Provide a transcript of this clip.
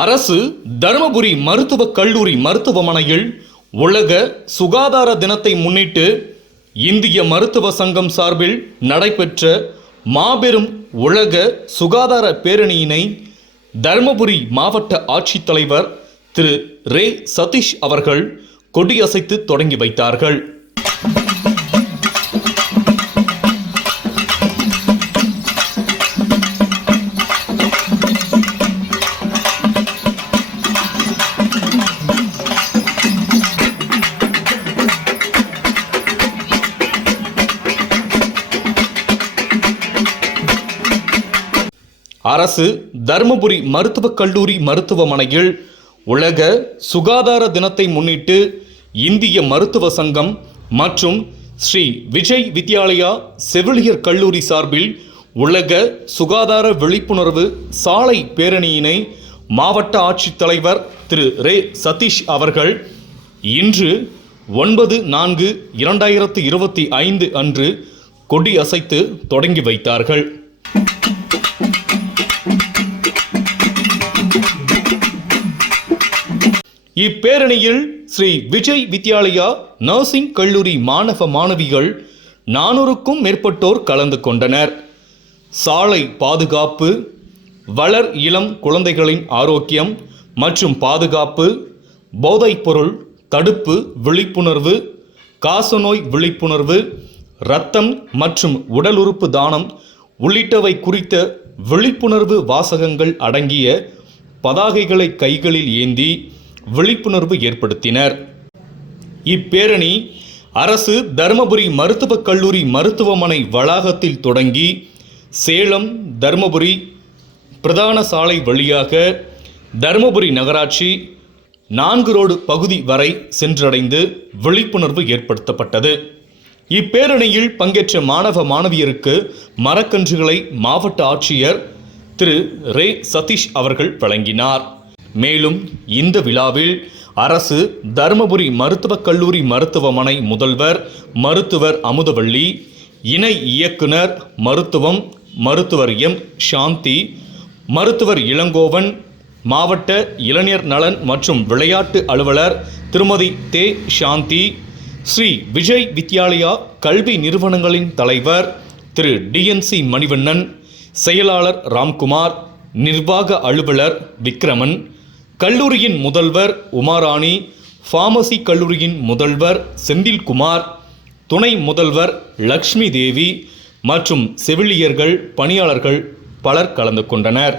அரசு தருமபுரி மருத்துவக் கல்லூரி மருத்துவமனையில் உலக சுகாதார தினத்தை முன்னிட்டு இந்திய மருத்துவ சங்கம் சார்பில் நடைபெற்ற மாபெரும் உலக சுகாதார பேரணியினை தருமபுரி மாவட்ட ஆட்சித்தலைவர் திரு ரே சதீஷ் அவர்கள் கொடியசைத்து தொடங்கி வைத்தார்கள். அரசு தருமபுரி மருத்துவக் கல்லூரி மருத்துவமனையில் உலக சுகாதார தினத்தை முன்னிட்டு இந்திய மருத்துவ சங்கம் மற்றும் ஸ்ரீ விஜய் வித்யாலயா செவிலியர் கல்லூரி சார்பில் உலக சுகாதார விழிப்புணர்வு சாலை பேரணியினை மாவட்ட ஆட்சித்தலைவர் திரு ரே சதீஷ் அவர்கள் இன்று 9/4/2025 அன்று கொடியசைத்து தொடங்கி வைத்தார்கள். இப்பேரணியில் ஸ்ரீ விஜய் வித்யாலயா நர்சிங் கல்லூரி மாணவ மாணவிகள் 400க்கும் மேற்பட்டோர் கலந்து கொண்டனர். சாலை பாதுகாப்பு, வளர் இளம் குழந்தைகளின் ஆரோக்கியம் மற்றும் பாதுகாப்பு, போதைப்பொருள் தடுப்பு விழிப்புணர்வு, காசநோய் விழிப்புணர்வு, இரத்தம் மற்றும் உடல் உறுப்பு தானம் உள்ளிட்டவை குறித்த விழிப்புணர்வு வாசகங்கள் அடங்கிய பதாகைகளை கைகளில் ஏந்தி விழிப்புணர்வு ஏற்படுத்தினர். இப்பேரணி அரசு தருமபுரி மருத்துவக் கல்லூரி மருத்துவமனை வளாகத்தில் தொடங்கி சேலம் தருமபுரி பிரதான சாலை வழியாக தருமபுரி நகராட்சி 4 ரோடு பகுதி வரை சென்றடைந்து விழிப்புணர்வு ஏற்படுத்தப்பட்டது. இப்பேரணியில் பங்கேற்ற மாணவ மாணவியருக்கு மரக்கன்றுகளை மாவட்ட ஆட்சியர் திரு ரே சதீஷ் அவர்கள் வழங்கினார். மேலும் இந்த விழாவில் அரசு தருமபுரி மருத்துவக் கல்லூரி மருத்துவமனை முதல்வர் மருத்துவர் அமுதவள்ளி, இணை இயக்குனர் மருத்துவம் மருத்துவர் எம் சாந்தி, மருத்துவர் இளங்கோவன், மாவட்ட இளைஞர் நலன் மற்றும் விளையாட்டு அலுவலர் திருமதி தே சாந்தி, ஸ்ரீ விஜய் வித்யாலயா கல்வி நிறுவனங்களின் தலைவர் திரு டிஎன்சி மணிவண்ணன், செயலாளர் ராம்குமார், நிர்வாக அலுவலர் விக்ரமன், கல்லூரியின் முதல்வர் உமாராணி, பார்மசி கல்லூரியின் முதல்வர் செந்தில்குமார், துணை முதல்வர் லக்ஷ்மி தேவி மற்றும் செவிலியர்கள் பணியாளர்கள் பலர் கலந்து கொண்டனர்.